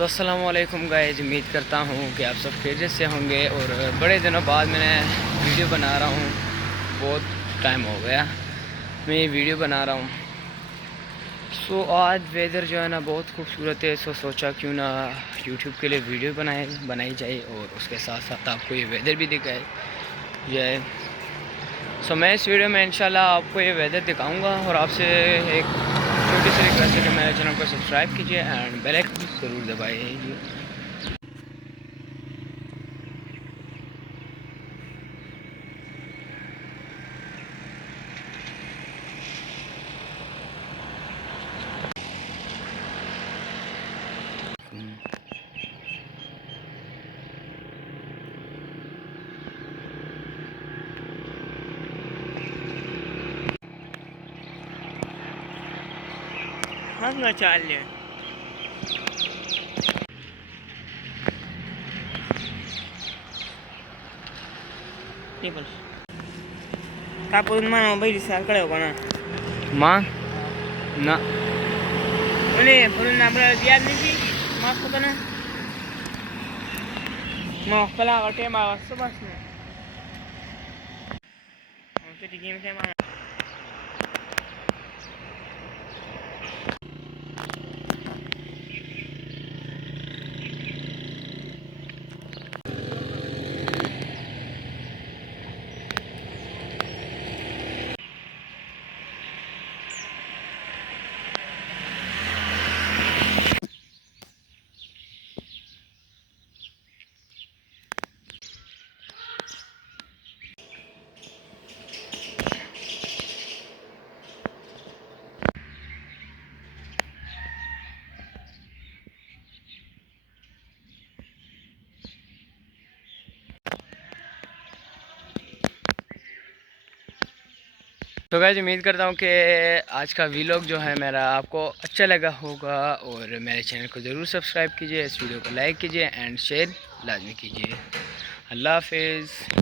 तो अस्सलाम वालेकुम गाइस, उम्मीद करता हूँ कि आप सब खैरियत से होंगे। और बड़े दिनों बाद मैंने वीडियो बना रहा हूँ, बहुत टाइम हो गया मैं ये वीडियो बना रहा हूँ। सो आज वेदर जो है ना बहुत खूबसूरत है, सो सोचा क्यों ना यूट्यूब के लिए वीडियो बनाई जाए और उसके साथ साथ आपको ये वेदर भी दिखाए जाए। सो मैं इस वीडियो में इंशाल्लाह आपको ये वेदर दिखाऊंगा और आपसे एक छोटी सी रिक्वेस्ट है कि मेरे चैनल को सब्सक्राइब कीजिए एंड बेल आइकन ज़रूर दबाइए। Hangi Charlie? People. Tapos man mo ba di sa kalaw ko na? माँ ना Uli, puno na pala diyan ni si. Mas ko na. Mo pala ka tema sa bas na. Ang titigim sa mga. तो guys, उम्मीद करता हूँ कि आज का vlog जो है मेरा आपको अच्छा लगा होगा और मेरे चैनल को ज़रूर सब्सक्राइब कीजिए, इस वीडियो को लाइक कीजिए एंड शेयर लाजमी कीजिए। अल्लाह हाफिज़।